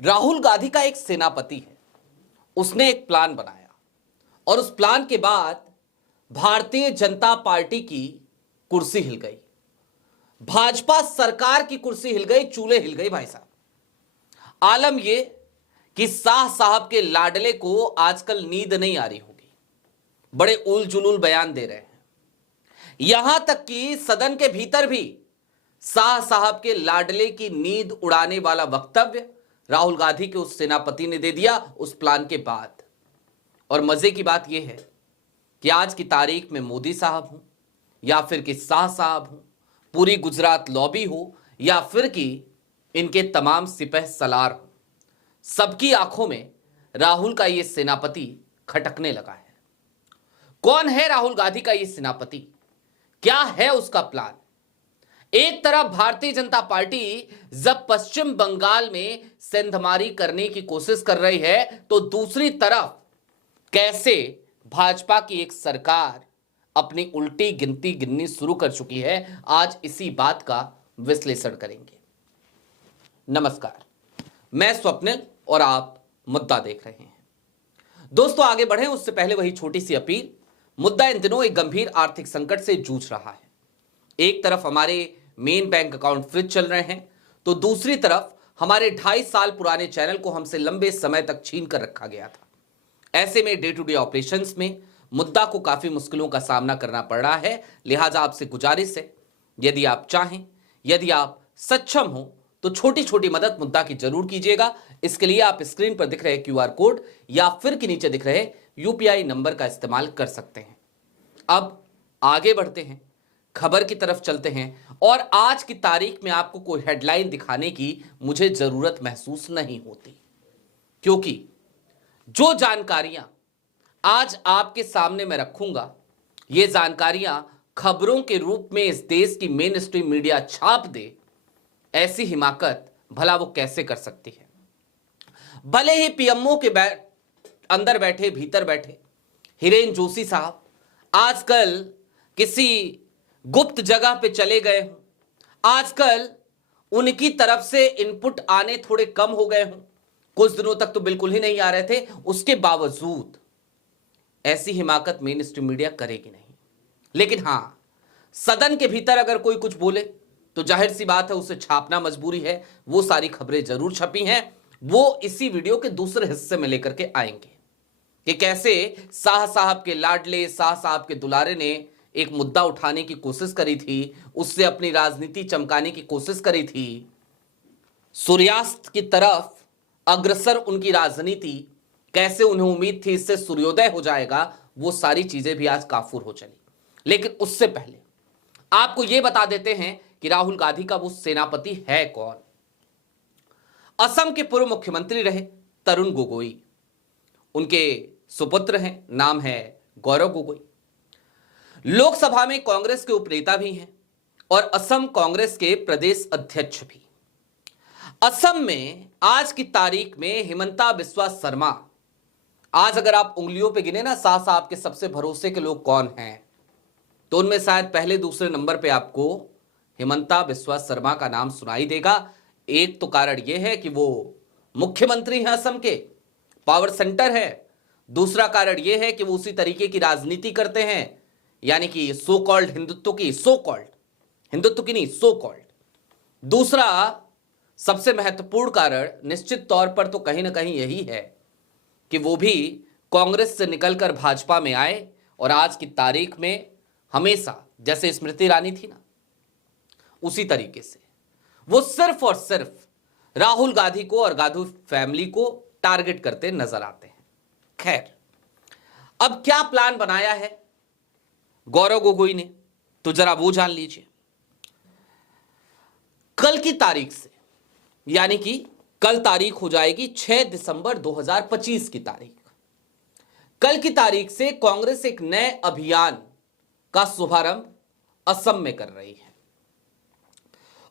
राहुल गांधी का एक सेनापति है, उसने एक प्लान बनाया और उस प्लान के बाद भारतीय जनता पार्टी की कुर्सी हिल गई, भाजपा सरकार की कुर्सी हिल गई, चूल्हे हिल गई भाई साहब। आलम यह कि शाह साहब के लाडले को आजकल नींद नहीं आ रही होगी, बड़े उल जुलूल बयान दे रहे हैं। यहां तक कि सदन के भीतर भी शाह साहब के लाडले की नींद उड़ाने वाला वक्तव्य राहुल गांधी के उस सेनापति ने दे दिया उस प्लान के बाद। और मजे की बात यह है कि आज की तारीख में मोदी साहब हो या फिर कि शाह साहब हो, पूरी गुजरात लॉबी हो या फिर कि इनके तमाम सिपह सलार हो, सबकी आंखों में राहुल का यह सेनापति खटकने लगा है। कौन है राहुल गांधी का यह सेनापति? क्या है उसका प्लान? एक तरफ भारतीय जनता पार्टी जब पश्चिम बंगाल में सेंधमारी करने की कोशिश कर रही है, तो दूसरी तरफ कैसे भाजपा की एक सरकार अपनी उल्टी गिनती गिननी शुरू कर चुकी है, आज इसी बात का विश्लेषण करेंगे। नमस्कार, मैं स्वप्निल और आप मुद्दा देख रहे हैं। दोस्तों, आगे बढ़े उससे पहले वही छोटी सी अपील। मुद्दा इन दिनों एक गंभीर आर्थिक संकट से जूझ रहा है। एक तरफ हमारे मेन बैंक अकाउंट फ्रीज चल रहे हैं, तो दूसरी तरफ हमारे 2.5 साल पुराने चैनल को हमसे लंबे समय तक छीन कर रखा गया था। ऐसे में डे टू डे ऑपरेशंस में मुद्दा को काफी मुश्किलों का सामना करना पड़ रहा है। लिहाजा आपसे गुजारिश है, यदि आप चाहें, यदि आप सक्षम हो, तो छोटी छोटी मदद मुद्दा की जरूर कीजिएगा। इसके लिए आप स्क्रीन पर दिख रहे QR कोड या फिर के नीचे दिख रहे UPI नंबर का इस्तेमाल कर सकते हैं। अब आगे बढ़ते हैं, खबर की तरफ चलते हैं। और आज की तारीख में आपको कोई हेडलाइन दिखाने की मुझे जरूरत महसूस नहीं होती, क्योंकि जो जानकारियां आज आपके सामने मैं रखूंगा, ये जानकारियां खबरों के रूप में इस देश की मेन स्ट्रीम मीडिया छाप दे, ऐसी हिमाकत भला वो कैसे कर सकती है? भले ही पीएमओ के अंदर बैठे, भीतर बैठे हिरेन जोशी साहब आजकल किसी गुप्त जगह पे चले गए हों, आजकल उनकी तरफ से इनपुट आने थोड़े कम हो गए हों, कुछ दिनों तक तो बिल्कुल ही नहीं आ रहे थे, उसके बावजूद ऐसी हिमाकत मेन स्ट्रीम मीडिया करेगी नहीं। लेकिन हां, सदन के भीतर अगर कोई कुछ बोले तो जाहिर सी बात है उसे छापना मजबूरी है। वो सारी खबरें जरूर छपी हैं, वो इसी वीडियो के दूसरे हिस्से में लेकर के आएंगे कि कैसे शाह साहब के लाडले, शाह साहब के दुलारे ने एक मुद्दा उठाने की कोशिश करी थी, उससे अपनी राजनीति चमकाने की कोशिश करी थी, सूर्यास्त की तरफ अग्रसर उनकी राजनीति, कैसे उन्हें उम्मीद थी इससे सूर्योदय हो जाएगा, वो सारी चीजें भी आज काफूर हो चली। लेकिन उससे पहले आपको यह बता देते हैं कि राहुल गांधी का वो सेनापति है कौन। असम के पूर्व मुख्यमंत्री रहे तरुण गोगोई, उनके सुपुत्र हैं, नाम है गौरव गोगोई। लोकसभा में कांग्रेस के उपनेता भी हैं और असम कांग्रेस के प्रदेश अध्यक्ष भी। असम में आज की तारीख में हिमंता बिस्वा शर्मा, आज अगर आप उंगलियों पे गिने ना शाह साहब के सबसे भरोसे के लोग कौन हैं, तो उनमें शायद पहले दूसरे नंबर पे आपको हिमंता बिस्वा शर्मा का नाम सुनाई देगा। एक तो कारण यह है कि वो मुख्यमंत्री हैं असम के, पावर सेंटर है। दूसरा कारण यह है कि वो उसी तरीके की राजनीति करते हैं, यानी कि सो कॉल्ड हिंदुत्व की, सो कॉल्ड हिंदुत्व की नहीं, सो कॉल्ड। दूसरा सबसे महत्वपूर्ण कारण निश्चित तौर पर तो कहीं ना कहीं यही है कि वो भी कांग्रेस से निकलकर भाजपा में आए और आज की तारीख में हमेशा जैसे स्मृति ईरानी थी ना, उसी तरीके से वो सिर्फ और सिर्फ राहुल गांधी को और गांधी फैमिली को टारगेट करते नजर आते हैं। खैर, अब क्या प्लान बनाया है गौरव गोगोई ने, तो जरा वो जान लीजिए। कल की तारीख से, यानी कि कल तारीख हो जाएगी 6 दिसंबर 2025 की तारीख। कल की तारीख से कांग्रेस एक नए अभियान का शुभारंभ असम में कर रही है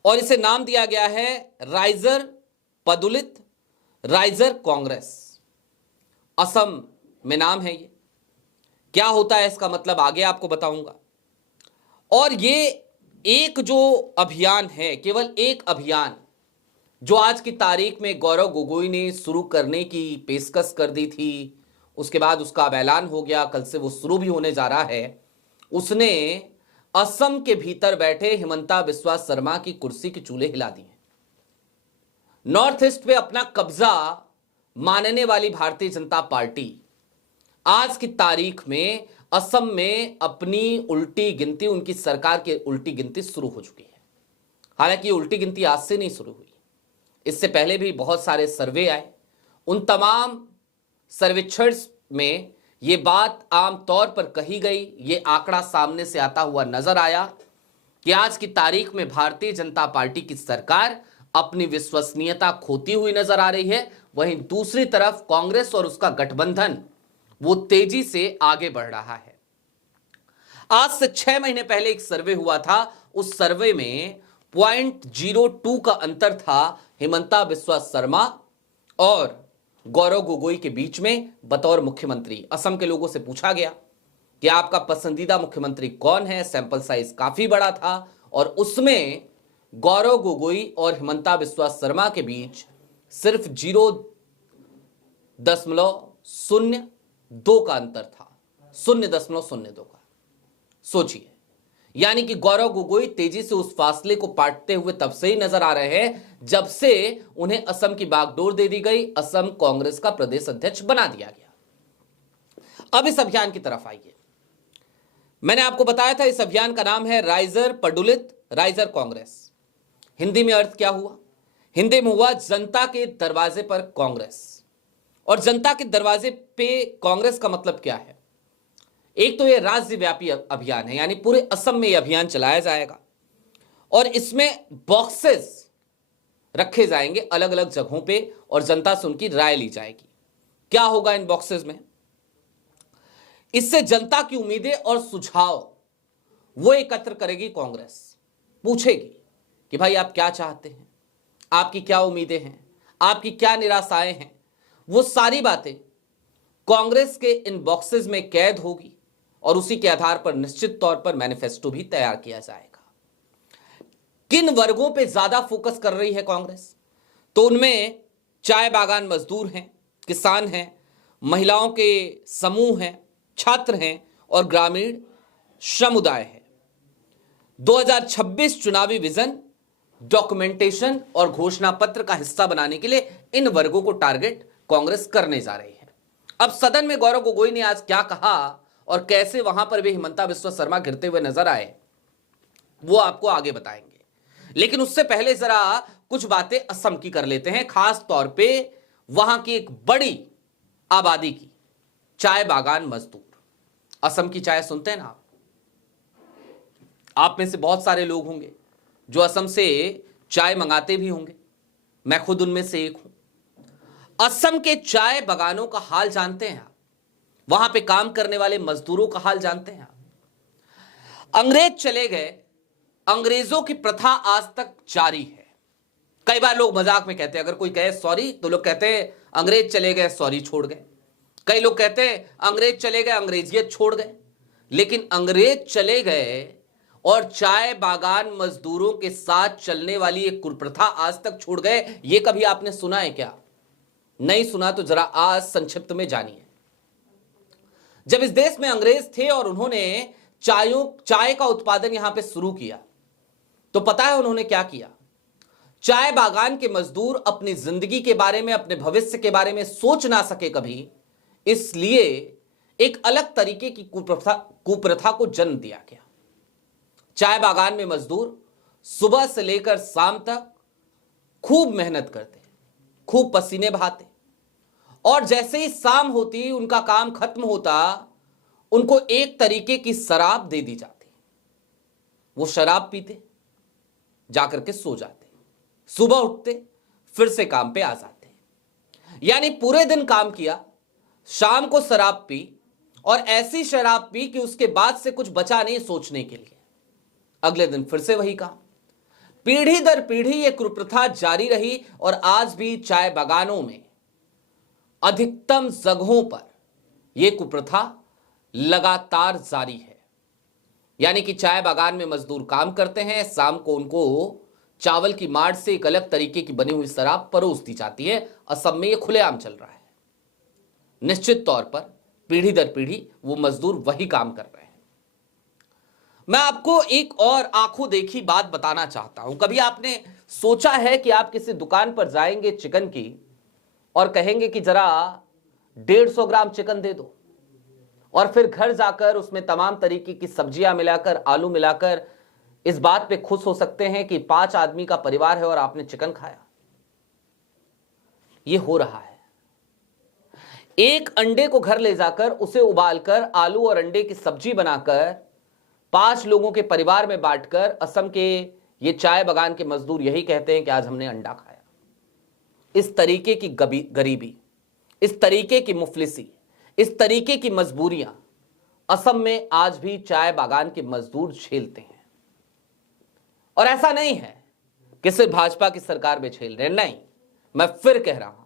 और इसे नाम दिया गया है राइजर पदुलित राइजर कांग्रेस। असम में नाम है ये। क्या होता है इसका मतलब आगे आपको बताऊंगा। और ये एक जो अभियान है, केवल एक अभियान, जो आज की तारीख में गौरव गोगोई ने शुरू करने की पेशकश कर दी थी, उसके बाद उसका अब ऐलान हो गया, कल से वो शुरू भी होने जा रहा है। उसने असम के भीतर बैठे हिमंता बिस्वा शर्मा की कुर्सी के चूल्हे हिला दिए। नॉर्थ ईस्ट पे अपना कब्जा मानने वाली भारतीय जनता पार्टी आज की तारीख में असम में अपनी उल्टी गिनती, उनकी सरकार की उल्टी गिनती शुरू हो चुकी है। हालांकि ये उल्टी गिनती आज से नहीं शुरू हुई, इससे पहले भी बहुत सारे सर्वे आए। उन तमाम सर्वेक्षण में ये बात आमतौर पर कही गई, ये आंकड़ा सामने से आता हुआ नजर आया कि आज की तारीख में भारतीय जनता पार्टी की सरकार अपनी विश्वसनीयता खोती हुई नजर आ रही है। वहीं दूसरी तरफ कांग्रेस और उसका गठबंधन वो तेजी से आगे बढ़ रहा है। आज से 6 महीने पहले एक सर्वे हुआ था, उस सर्वे में 0.02 का अंतर था हिमंता बिस्वा शर्मा और गौरव गोगोई के बीच में बतौर मुख्यमंत्री। असम के लोगों से पूछा गया कि आपका पसंदीदा मुख्यमंत्री कौन है। सैंपल साइज काफी बड़ा था और उसमें गौरव गोगोई और हिमंता बिस्वा शर्मा के बीच सिर्फ 0.02 का अंतर था, 0.02 का। सोचिए, यानी कि गौरव गोगोई तेजी से उस फासले को पाटते हुए तब से ही नजर आ रहे हैं जब से उन्हें असम की बागडोर दे दी गई, असम कांग्रेस का प्रदेश अध्यक्ष बना दिया गया। अब इस अभियान की तरफ आइए। मैंने आपको बताया था इस अभियान का नाम है राइजर पडुलित राइजर कांग्रेस। हिंदी में अर्थ क्या हुआ? हिंदी में हुआ जनता के दरवाजे पर कांग्रेस। और जनता के दरवाजे पे कांग्रेस का मतलब क्या है? एक तो ये राज्यव्यापी अभियान है, यानी पूरे असम में यह अभियान चलाया जाएगा और इसमें बॉक्सेस रखे जाएंगे अलग अलग जगहों पे और जनता से उनकी राय ली जाएगी। क्या होगा इन बॉक्सेस में? इससे जनता की उम्मीदें और सुझाव वो एकत्र करेगी कांग्रेस। पूछेगी कि भाई आप क्या चाहते हैं, आपकी क्या उम्मीदें हैं, आपकी क्या निराशाएं हैं। वो सारी बातें कांग्रेस के इन बॉक्सेस में कैद होगी और उसी के आधार पर निश्चित तौर पर मैनिफेस्टो भी तैयार किया जाएगा। किन वर्गों पे ज्यादा फोकस कर रही है कांग्रेस? तो उनमें चाय बागान मजदूर हैं, किसान हैं, महिलाओं के समूह हैं, छात्र हैं और ग्रामीण समुदाय है। 2026 चुनावी विजन, डॉक्यूमेंटेशन और घोषणा पत्र का हिस्सा बनाने के लिए इन वर्गों को टारगेट कांग्रेस करने जा रही है। अब सदन में गौरव गोगोई ने आज क्या कहा और कैसे वहां पर भी हिमंता बिस्वा शर्मा गिरते हुए नजर आए, वो आपको आगे बताएंगे। लेकिन उससे पहले जरा कुछ बातें असम की कर लेते हैं, खास तौर पे वहां की एक बड़ी आबादी की, चाय बागान मजदूर। असम की चाय सुनते हैं ना आप में से बहुत सारे लोग होंगे जो असम से चाय मंगाते भी होंगे, मैं खुद उनमें से एक हूं। असम के चाय बागानों का हाल जानते हैं आप? वहां पे काम करने वाले मजदूरों का हाल जानते हैं आप? अंग्रेज चले गए, अंग्रेजों की प्रथा आज तक जारी है। कई बार लोग मजाक में कहते हैं, अगर कोई कहे सॉरी तो लोग कहते हैं अंग्रेज चले गए सॉरी छोड़ गए। कई लोग कहते हैं अंग्रेज चले गए अंग्रेजियत छोड़ गए। लेकिन अंग्रेज चले गए और चाय बागान मजदूरों के साथ चलने वाली एक कुप्रथा आज तक छोड़ गए, ये कभी आपने सुना है क्या? नहीं सुना तो जरा आज संक्षिप्त में जानिए। जब इस देश में अंग्रेज थे और उन्होंने चाय का उत्पादन यहां पे शुरू किया, तो पता है उन्होंने क्या किया? चाय बागान के मजदूर अपनी जिंदगी के बारे में, अपने भविष्य के बारे में सोच ना सके कभी, इसलिए एक अलग तरीके की कुप्रथा को जन्म दिया गया। चाय बागान में मजदूर सुबह से लेकर शाम तक खूब मेहनत करते, खूब पसीने बहाते और जैसे ही शाम होती, उनका काम खत्म होता, उनको एक तरीके की शराब दे दी जाती। वो शराब पीते, जाकर के सो जाते, सुबह उठते, फिर से काम पे आ जाते। यानी पूरे दिन काम किया, शाम को शराब पी और ऐसी शराब पी कि उसके बाद से कुछ बचा नहीं सोचने के लिए। अगले दिन फिर से वही काम। पीढ़ी दर पीढ़ी यह कुप्रथा जारी रही और आज भी चाय बागानों में अधिकतम जगहों पर यह कुप्रथा लगातार जारी है। यानी कि चाय बागान में मजदूर काम करते हैं, शाम को उनको चावल की माड़ से एक अलग तरीके की बनी हुई शराब परोस दी जाती है। असम में यह खुलेआम चल रहा है। निश्चित तौर पर पीढ़ी दर पीढ़ी वो मजदूर वही काम कर रहे हैं। मैं आपको एक और आंखों देखी बात बताना चाहता हूं। कभी आपने सोचा है कि आप किसी दुकान पर जाएंगे चिकन की और कहेंगे कि जरा 150 ग्राम चिकन दे दो, और फिर घर जाकर उसमें तमाम तरीके की सब्जियां मिलाकर, आलू मिलाकर इस बात पे खुश हो सकते हैं कि 5 आदमी का परिवार है और आपने चिकन खाया। यह हो रहा है। एक अंडे को घर ले जाकर उसे उबालकर आलू और अंडे की सब्जी बनाकर 5 लोगों के परिवार में बांटकर असम के ये चाय बागान के मजदूर यही कहते हैं कि आज हमने अंडा खाया। इस तरीके की गरीबी, इस तरीके की मुफलिसी, इस तरीके की मजबूरियां असम में आज भी चाय बागान के मजदूर झेलते हैं। और ऐसा नहीं है कि सिर्फ भाजपा की सरकार में झेल रहे, नहीं, मैं फिर कह रहा हूं,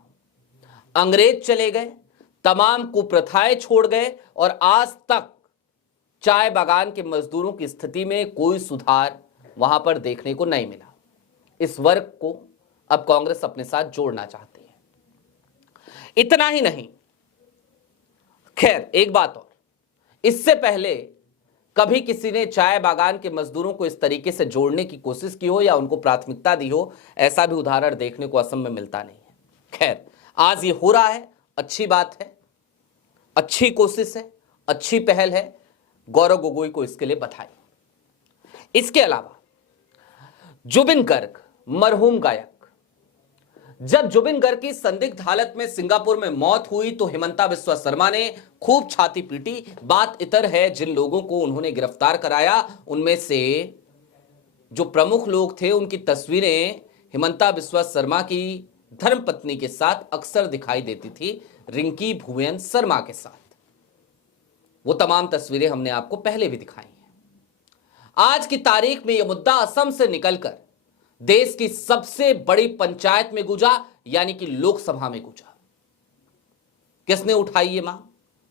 अंग्रेज चले गए, तमाम कुप्रथाएं छोड़ गए और आज तक चाय बागान के मजदूरों की स्थिति में कोई सुधार वहां पर देखने को नहीं मिला। इस वर्ग को अब कांग्रेस अपने साथ जोड़ना चाहती है। इतना ही नहीं, खैर एक बात और, इससे पहले कभी किसी ने चाय बागान के मजदूरों को इस तरीके से जोड़ने की कोशिश की हो या उनको प्राथमिकता दी हो, ऐसा भी उदाहरण देखने को असम में मिलता नहीं है। खैर, आज ये हो रहा है, अच्छी बात है, अच्छी कोशिश है, अच्छी पहल है। गौरव गोगोई को इसके लिए बधाई। इसके अलावा जुबिन गर्ग, मरहूम गायक, जब जुबिन गर्ग की संदिग्ध हालत में सिंगापुर में मौत हुई तो हिमंता बिस्वा शर्मा ने खूब छाती पीटी। बात इतर है, जिन लोगों को उन्होंने गिरफ्तार कराया उनमें से जो प्रमुख लोग थे उनकी तस्वीरें हिमंता बिस्वा शर्मा की धर्मपत्नी के साथ अक्सर दिखाई देती थी, रिंकी भुवन शर्मा के साथ। वो तमाम तस्वीरें हमने आपको पहले भी दिखाई हैं। आज की तारीख में यह मुद्दा असम से निकलकर देश की सबसे बड़ी पंचायत में गूंजा, यानी कि लोकसभा में गूंजा। किसने उठाई ये मांग?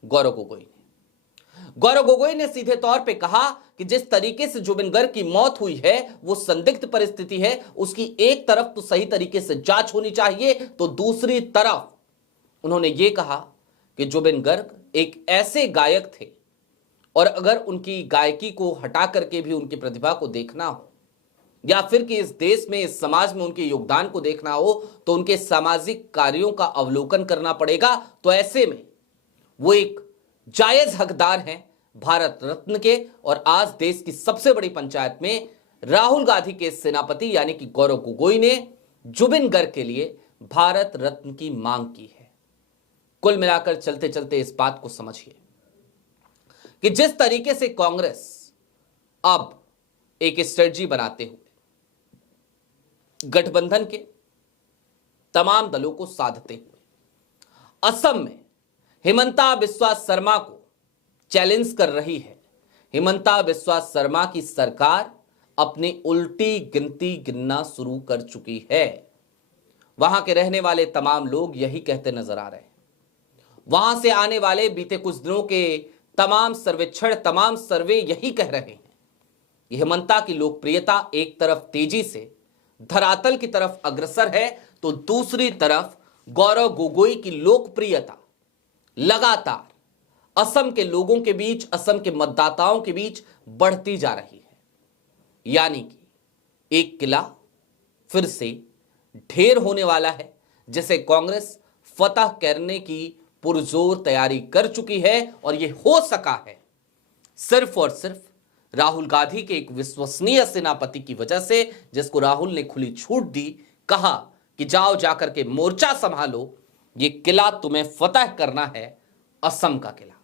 गौरव गोगोई ने। गौरव गोगोई ने सीधे तौर पे कहा कि जिस तरीके से जुबिन गर्ग की मौत हुई है वो संदिग्ध परिस्थिति है, उसकी एक तरफ तो सही तरीके से जांच होनी चाहिए, तो दूसरी तरफ उन्होंने ये कहा कि जुबिन गर्ग एक ऐसे गायक थे और अगर उनकी गायकी को हटा करके भी उनकी प्रतिभा को देखना हो या फिर कि इस देश में, इस समाज में उनके योगदान को देखना हो तो उनके सामाजिक कार्यों का अवलोकन करना पड़ेगा। तो ऐसे में वो एक जायज हकदार हैं भारत रत्न के, और आज देश की सबसे बड़ी पंचायत में राहुल गांधी के सेनापति यानी कि गौरव गोगोई ने जुबिन गर्ग के लिए भारत रत्न की मांग की है। कुल मिलाकर चलते चलते इस बात को समझिए कि जिस तरीके से कांग्रेस अब एक स्ट्रेटजी बनाते हुए गठबंधन के तमाम दलों को साधते हुए असम में हिमंता बिस्वा शर्मा को चैलेंज कर रही है, हिमंता बिस्वा शर्मा की सरकार अपनी उल्टी गिनती गिनना शुरू कर चुकी है। वहां के रहने वाले तमाम लोग यही कहते नजर आ रहे हैं। वहां से आने वाले बीते कुछ दिनों के तमाम सर्वेक्षण, तमाम सर्वे यही कह रहे हैं, हिमंता की लोकप्रियता एक तरफ तेजी से धरातल की तरफ अग्रसर है तो दूसरी तरफ गौरव गोगोई की लोकप्रियता लगातार असम के लोगों के बीच, असम के मतदाताओं के बीच बढ़ती जा रही है। यानी कि एक किला फिर से ढेर होने वाला है, जिसे कांग्रेस फतह करने की पुरजोर तैयारी कर चुकी है। और यह हो सका है सिर्फ और सिर्फ राहुल गांधी के एक विश्वसनीय सेनापति की वजह से, जिसको राहुल ने खुली छूट दी, कहा कि जाओ जाकर के मोर्चा संभालो, ये किला तुम्हें फतह करना है, असम का किला।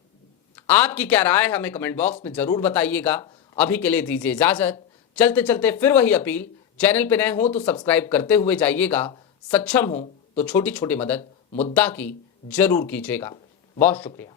आपकी क्या राय है हमें कमेंट बॉक्स में जरूर बताइएगा। अभी के लिए दीजिए इजाजत। चलते चलते फिर वही अपील, चैनल पे नए हो तो सब्सक्राइब करते हुए जाइएगा, सक्षम हो तो छोटी छोटी मदद मुद्दा की जरूर कीजिएगा। बहुत शुक्रिया।